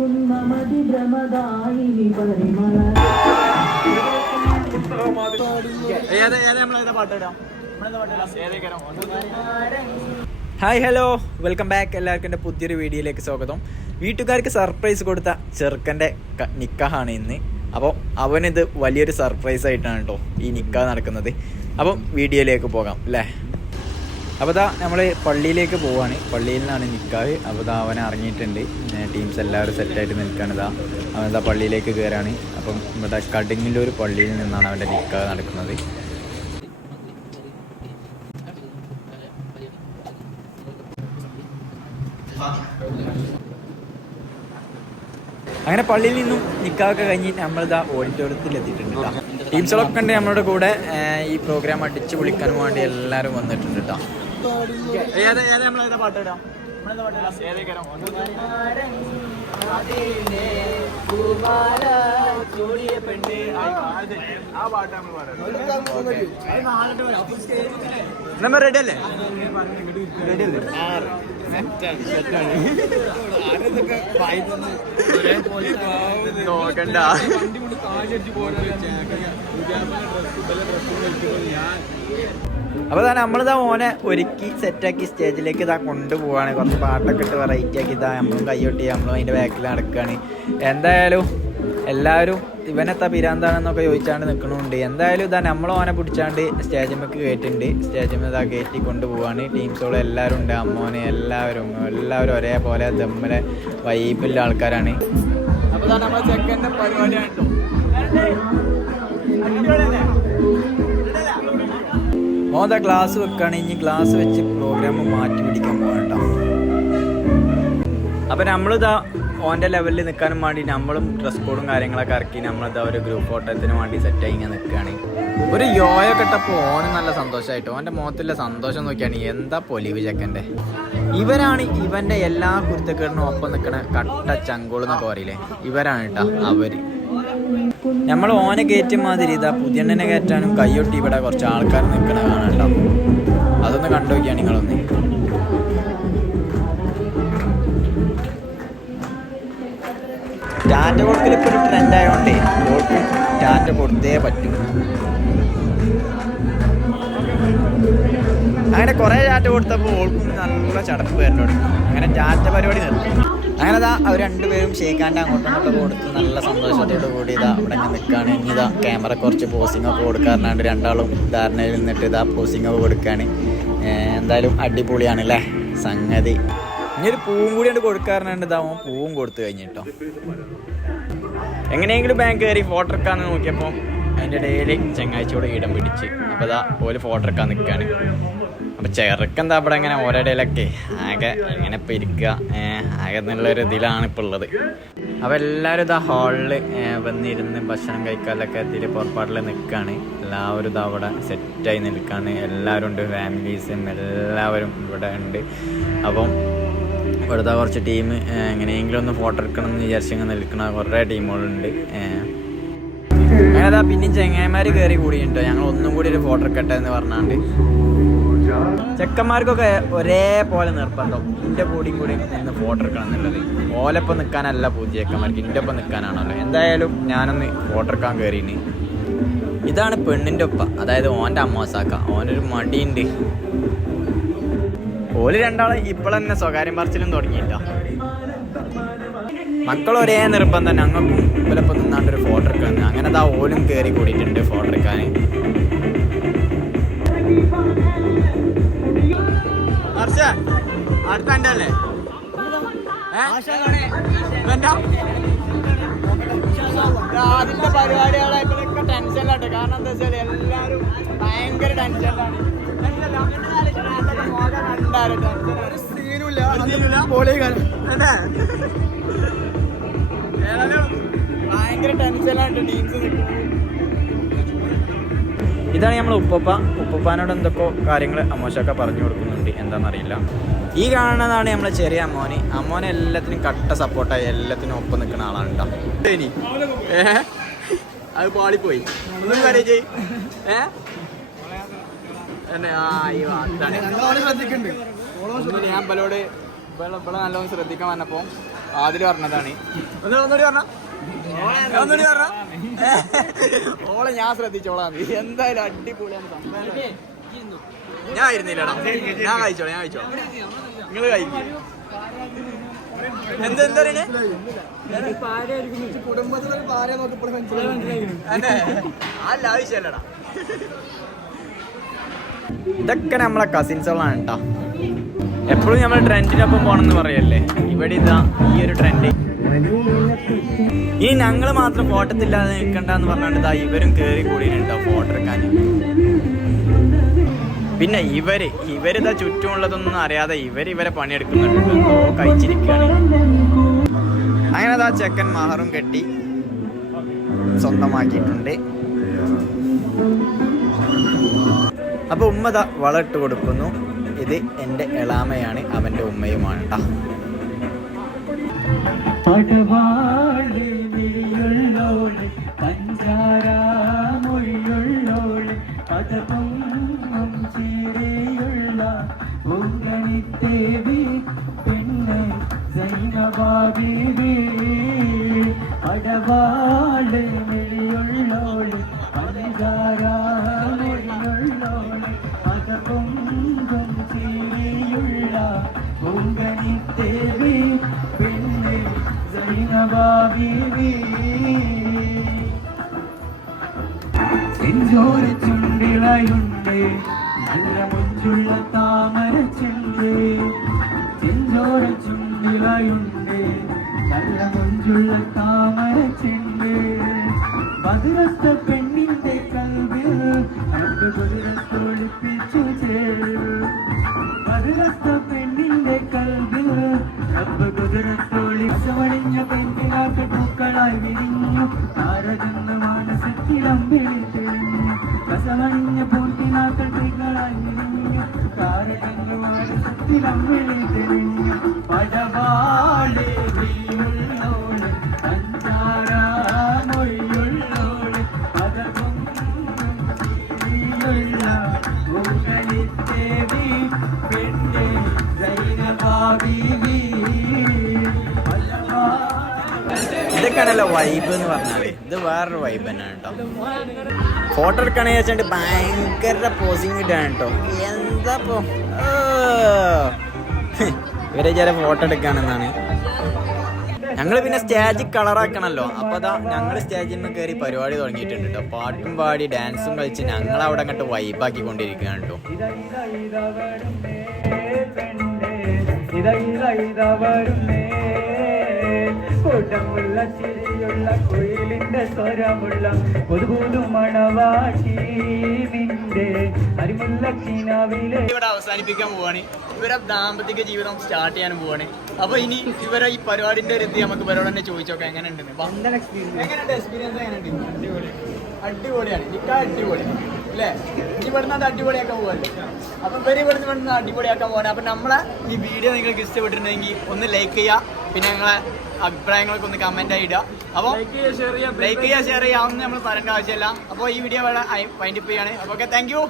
Hi hello welcome back. എല്ലാവർക്കും എൻ്റെ പുതിയൊരു വീഡിയോയിലേക്ക് സ്വാഗതം. വീട്ടുകാർക്ക് സർപ്രൈസ് കൊടുത്ത ചെറുക്കൻ്റെ നിക്കാഹാണ് ഇന്ന്. അപ്പോൾ അവനിത് വലിയൊരു സർപ്രൈസ് ആയിട്ടാണ് കേട്ടോ ഈ നിക്കാഹ് നടക്കുന്നത്. അപ്പം വീഡിയോയിലേക്ക് പോകാം അല്ലേ. അപ്പോൾ ഇതാ നമ്മൾ പള്ളിയിലേക്ക് പോവാണ്. പള്ളിയിൽ നിന്നാണ് നിക്കാഹ്. അപ്പോൾ ഇതാ അവനെ ഇറങ്ങിയിട്ടുണ്ട്. ടീംസ് എല്ലാവരും സെറ്റായിട്ട് നിൽക്കുകയാണ്. ഇതാ അവനിതാ പള്ളിയിലേക്ക് കയറാണ്. അപ്പം ഇവിടെ കടുങ്ങിലൊരു പള്ളിയിൽ നിന്നാണ് അവൻ്റെ നിക്കാഹ് നടക്കുന്നത്. അങ്ങനെ പള്ളിയിൽ നിന്നും നിക്കാഹൊക്കെ കഴിഞ്ഞ് നമ്മളിതാ ഓഡിറ്റോറിയത്തിൽ എത്തിയിട്ടുണ്ട്. ടീംസുകളൊക്കെ ഉണ്ട് നമ്മളുടെ കൂടെ. ഈ പ്രോഗ്രാം അടിച്ചു പൊളിക്കാൻ വേണ്ടി എല്ലാവരും വന്നിട്ടുണ്ട് കേട്ടോ. റെഡി അല്ലേ? നോക്കണ്ട. അപ്പോൾ തന്നെ നമ്മളിതാ ഓനെ ഒരുക്കി സെറ്റാക്കി സ്റ്റേജിലേക്ക് ഇതാ കൊണ്ടുപോവാണ്. കുറച്ച് പാട്ടൊക്കെ ഇട്ട് വെറൈറ്റി ആക്കി ഇതാ നമ്മളും കൈയൊട്ടി നമ്മളും അതിൻ്റെ ബാക്കിൽ നടക്കുകയാണ്. എന്തായാലും എല്ലാവരും ഇവനെത്താ പിരാന്താണെന്നൊക്കെ ചോദിച്ചാണ്ട് നിൽക്കണുണ്ട്. എന്തായാലും ഇതാ നമ്മൾ ഓനെ പിടിച്ചാണ്ട് സ്റ്റേജിലേക്ക് കയറ്റിട്ടുണ്ട്. സ്റ്റേജിൽ ഇതാ കയറ്റി കൊണ്ടുപോവാണ്. ടീംസുകളും എല്ലാവരും ഉണ്ട്. അമ്മോന് എല്ലാവരും ഒരേപോലെ ദമ്മലെ വൈബിലുള്ള ആൾക്കാരാണ്. അപ്പോൾ നമ്മളെ ചെക്കൻ്റെ പരിപാടിയാണ് കേട്ടോ. ഓതാ ഗ്ലാസ് വെക്കുകയാണ്. ഇനി ഗ്ലാസ് വെച്ച് പ്രോഗ്രാം മാറ്റി പിടിക്കാൻ പോകട്ടോ. അപ്പം നമ്മളിതാ ഓൻ്റെ ലെവലിൽ നിൽക്കാനും വേണ്ടി നമ്മളും ഡ്രസ് കോഡും കാര്യങ്ങളൊക്കെ ഇറക്കി നമ്മളിതാ ഒരു ഗ്രൂപ്പ് ഫോട്ടോത്തിന് വേണ്ടി സെറ്റായി ഇങ്ങനെ നിൽക്കുകയാണ്. ഒരു യോയൊക്കെ ഇട്ടപ്പോൾ ഓന് നല്ല സന്തോഷമായിട്ട് ഓൻ്റെ മുഖത്തിലെ സന്തോഷം നോക്കിയാണ്. എന്താ പൊലിവ് ചെക്കൻ്റെ. ഇവരാണ് ഇവൻ്റെ എല്ലാ കുരുത്തക്കേടിനും ഒപ്പം നിൽക്കണ കട്ട ചങ്കോൾ എന്നൊക്കെ പറയില്ലേ, ഇവരാണ് കേട്ടോ അവർ. നമ്മൾ ഓനെ കയറ്റിയ മാതിരി ഇതാ പുതിയണ്ണനെ കയറ്റാനും കയ്യൊട്ടി ഇവിടെ കുറച്ച് ആൾക്കാർ നിൽക്കണ കാണാട്ടോ. അതൊന്ന് കണ്ടു നോക്കിയാണ് നിങ്ങളൊന്ന്. ടാറ്റ കൊടുക്കൽ ഇപ്പോൾ ഒരു ട്രെൻഡ് ആയതുകൊണ്ടേ ഓർക്കും ടാറ്റ കൊടുത്തേ പറ്റും. അങ്ങനെ കുറേ ടാറ്റ കൊടുത്തപ്പോൾ ഓൾക്കും നല്ല ചടപ്പ് വരണം തുടങ്ങി. അങ്ങനെ ടാറ്റ പരിപാടി നിർത്തി. അങ്ങനെ ഇതാ അവർ രണ്ടുപേരും ഷേക്കാൻ്റെ അങ്ങോട്ടും ഇങ്ങോട്ടും കൊടുത്ത് നല്ല സന്തോഷത്തോടു കൂടി ഇതാ അവിടെ ഇങ്ങനെ നിൽക്കുകയാണ്. ഇനി ഇതാ ക്യാമറ കുറച്ച് പോസിങ്ങൊക്കെ കൊടുക്കാറുണ്ട്. രണ്ടാളും ധാരണയിൽ നിന്നിട്ട് ഇതാ പോസിങ്ങൊക്കെ കൊടുക്കുകയാണ്. എന്തായാലും അടിപൊളിയാണ് അല്ലേ സംഗതി. ഇനിയൊരു പൂവും കൂടി കൊണ്ട് കൊടുക്കാറുണ്ട്. ഇതാവും പൂവും കൊടുത്തു കഴിഞ്ഞിട്ടോ. എങ്ങനെയെങ്കിലും ബാങ്ക് കയറി ഫോട്ടോ എടുക്കാമെന്ന് നോക്കിയപ്പോൾ അതിൻ്റെ ഇടയിൽ ചങ്ങാഴ്ചയോട് ഇടം പിടിച്ച്. അപ്പോൾ ഇതാ ഓല് ഫോട്ടോ എടുക്കാൻ നിൽക്കുകയാണ്. അപ്പോൾ ചെറുക്കെന്താ അവിടെ ഇങ്ങനെ ഓരോ ഇടയിലൊക്കെ ആകെ ഇങ്ങനെ ഇപ്പോൾ ഇരിക്കുക ആകെ എന്നുള്ളൊരു ഇതിലാണ് ഇപ്പോൾ ഉള്ളത്. അപ്പോൾ എല്ലാവരും ഇതാ ഹാളിൽ വന്നിരുന്ന് ഭക്ഷണം കഴിക്കാനൊക്കെ ഇതിൽ പുറപ്പാടിൽ നിൽക്കുകയാണ്. എല്ലാവരും ഇതാ അവിടെ സെറ്റായി നിൽക്കുകയാണ്. എല്ലാവരും ഉണ്ട്, ഫാമിലീസും എല്ലാവരും ഇവിടെ ഉണ്ട്. അപ്പം ഇവിടുത്തെ കുറച്ച് ടീം എങ്ങനെയെങ്കിലും ഒന്ന് ഫോട്ടോ എടുക്കണം എന്ന് വിചാരിച്ചിങ്ങനെ നിൽക്കുന്ന കുറേ ടീമുകളുണ്ട്. അങ്ങനെ അതാ പിന്നെയും ചെങ്ങായിമാർ കയറി കൂടിയിട്ടുണ്ടോ. ഞങ്ങൾ ഒന്നും കൂടി ഒരു ഫോട്ടോ എടുക്കട്ടെ എന്ന് പറഞ്ഞാണ്ട്. ചെക്കന്മാർക്കൊക്കെ ഒരേപോലെ നിർബന്ധം എൻ്റെ കൂടി നിന്ന് ഫോട്ടോ എടുക്കണം എന്നുള്ളത്. ഓലൊപ്പം നിൽക്കാനല്ല പൂജ ചെക്കന്മാർക്ക്, എൻ്റെ ഒപ്പം നിൽക്കാനാണല്ലോ. എന്തായാലും ഞാനൊന്ന് ഫോട്ടോ എടുക്കാൻ കയറിയിന്. ഇതാണ് പെണ്ണിൻ്റെ ഒപ്പം, അതായത് ഓൻ്റെ അമ്മോസാക്ക. ഓനൊരു മടിയുണ്ട്. ഓല് രണ്ടാളും ഇപ്പോഴെന്നെ സ്വകാര്യം പറച്ചിലും തുടങ്ങിയില്ല. മക്കൾ ഒരേ നിർബന്ധം ഞങ്ങൾക്കും ഇവലൊപ്പം നിന്നാണ്ടൊരു ഫോട്ടോ എടുക്കണം. അങ്ങനെ അതാ ഓലും കയറി കൂടിയിട്ടുണ്ട് ഫോട്ടോ എടുക്കാൻ. അടുത്തല്ലേ ആദ്യത്തെ പരിപാടികളൊക്കെ ടെൻഷനിലാട്ടെ. കാരണം എന്താ വെച്ചാൽ എല്ലാവരും ഭയങ്കര ടെൻഷനിലാണ്. ഭയങ്കര ടെൻഷനിലായിട്ട് ടീംസ് നിൽക്കുന്നത്. ഇതാണ് നമ്മൾ ഉപ്പപ്പാനോട് എന്തൊക്കെ കാര്യങ്ങൾ അമ്മോശൊക്കെ പറഞ്ഞു കൊടുക്കുന്നുണ്ട്. എന്താണെന്നറിയില്ല. ഈ കാണുന്നതാണ് നമ്മളെ ചെറിയ അമ്മോനെ എല്ലാത്തിനും കട്ട സപ്പോർട്ടായി എല്ലാത്തിനും ഒപ്പം നിൽക്കുന്ന ആളാണ് കേട്ടോ. ഇനി അത് പാളിപ്പോയി ഞാൻ പലോട് ഇവിടെ നല്ലോണം ശ്രദ്ധിക്കാൻ വന്നപ്പോ ആദ്യം പറഞ്ഞതാണ് ഒന്നുകൂടി പറഞ്ഞ ഓളെ ഞാൻ ശ്രദ്ധിച്ചോളാം എന്തായാലും അടിപൊളിയാണ് സംഭവം. ഞാൻ ഇരുന്നില്ലടാ, ഞാൻ കഴിച്ചോളാം നിങ്ങൾ കഴിക്കും. എന്താ കുടുംബത്തിലെ പാര നോക്കി അല്ല ആവശ്യമല്ലടാ. ഇതൊക്കെ നമ്മളെ കസിൻസുകളാണ് കേട്ടോ. എപ്പോഴും നമ്മൾ ട്രെൻഡിനൊപ്പം പോകണമെന്ന് പറയല്ലേ, ഇവിടെ ഇതാ ഈ ഒരു ട്രെൻഡ്. ഇനി ഞങ്ങൾ മാത്രം ഫോട്ടത്തില്ലാതെ നിൽക്കണ്ടെന്ന് പറഞ്ഞിട്ട് ഇതാ ഇവരും കയറി കൂടിയിട്ടുണ്ടോ ഫോട്ടോ എടുക്കാൻ. പിന്നെ ഇവരിതാ ചുറ്റുമുള്ളതൊന്നും അറിയാതെ ഇവരെ പണിയെടുക്കുന്നുണ്ട്, എന്തോ കഴിച്ചിരിക്കുകയാണ്. അങ്ങനെ അതാ ചെക്കൻ മഹറും കെട്ടി സ്വന്തമാക്കിയിട്ടുണ്ട്. അപ്പൊ ഉമ്മ വളമിട്ട് കൊടുക്കുന്നു. ഇത് എൻ്റെ എളാമയാണ്, അവൻ്റെ ഉമ്മയുമാണ് കേട്ടോ. ചുണ്ടിളയുണ്ട് നല്ല മുഞ്ചുള്ള താമരച്ചുണ്ട്, ചെഞ്ചോര ചുണ്ടിളയുണ്ട് നല്ല മുഞ്ചുള്ള താമരച്ചുണ്ട്. മധുരത്ത പെണ്ണിന്റെ കൽവിൽ രണ്ട് കുതിരത്തൊളിപ്പിച്ചു ചേർ, മധുരത്ത പെണ്ണിന്റെ കൽവിൽ രണ്ട് കുതിരത്തൊളിച്ചവണിഞ്ഞ പെണ്ണിനാക്ക് പൂക്കളായി വിരിഞ്ഞു താരകന്ന് മാനസത്തിലമ്പിളി തെളിഞ്ഞു, കസവണിഞ്ഞ പൂർത്തിനാക്കൾ കൈകളായി വിരിഞ്ഞു താരകന്ന് മാനസത്തിലമ്പിളി തെളിഞ്ഞു. പടവാളെ വീയുള്ളോള് അഞ്ചാരാ മൊഴിയുള്ളോള് പദകൊണ്ടുള്ള ദേവി പെണ്ണെ സൈനബാബീവി. ഇതൊക്കെയാണല്ലോ വൈബ് എന്ന് പറഞ്ഞാല്, ഇത് വേറൊരു വൈബ് തന്നെയാണ് കേട്ടോ. ഫോട്ടോ എടുക്കണേ വെച്ചിട്ട് ഭയങ്കര പോസിങ് ഇട്ടാണ് കേട്ടോ. എന്താ ഇപ്പോ ഇവരെ ചില ഫോട്ടോ എടുക്കാണെന്നാണ്. ഞങ്ങൾ പിന്നെ സ്റ്റേജ് കളറാക്കണല്ലോ, അപ്പൊ അതാ ഞങ്ങൾ സ്റ്റേജിൽ നിന്ന് കയറി പരിപാടി തുടങ്ങിയിട്ടുണ്ട് കേട്ടോ. പാട്ടും പാടി ഡാൻസും കളിച്ച് ഞങ്ങൾ അവിടെ അങ്ങോട്ട് വൈബാക്കി കൊണ്ടിരിക്കുകയാണ് കേട്ടോ. കൂട്ടമുള്ള ചിരിയുള്ള കുയിലിന്റെ സ്വരമുള്ള ഒരുപോലും മണവാട്ടി നിന്റെ അരിമുള്ള കിനാവിലെ ഇവിടെ അവസാനിപ്പിക്കാൻ പോവാണ്. ഇവരെ ദാമ്പത്തിക ജീവിതം സ്റ്റാർട്ട് ചെയ്യാനും പോവാണ്. അപ്പൊ ഇനി ഇവരെ ഈ പരിപാടിന്റെ ഒരു എത്തി നമുക്ക് ഇവരോട് തന്നെ ചോദിച്ചോക്കാം എങ്ങനെയുണ്ടെന്ന്. എങ്ങനെയുണ്ട് എക്സ്പീരിയൻസ്? എങ്ങനെയുണ്ട്? അടിപൊളിയാണ്. നിക്കാ അടിപൊളി അല്ലേ? ഇനി ഇവിടുന്ന് അത് അടിപൊളിയാക്കാൻ പോവാല്ലേ. അപ്പൊ ഇവിടുന്ന് അടിപൊളിയാക്കാൻ പോവാണ്. അപ്പൊ നമ്മളെ ഈ വീഡിയോ നിങ്ങൾക്ക് ഇഷ്ടപ്പെട്ടിട്ടുണ്ടെങ്കിൽ ഒന്ന് ലൈക്ക് ചെയ്യുക, പിന്നെ നിങ്ങളെ അഭിപ്രായങ്ങളൊക്കെ ഒന്ന് കമന്റ് ആയി ഇടുക. അപ്പോൾ ലൈക്ക് ചെയ്യുക, ഷെയർ ചെയ്യുക, ഒന്നും നമ്മൾ പറയേണ്ട ആവശ്യമില്ല. അപ്പോൾ ഈ വീഡിയോ വളരെ വൈൻഡപ്പ് ചെയ്യാണ്. അപ്പോൾ ഓക്കെ, താങ്ക് യു.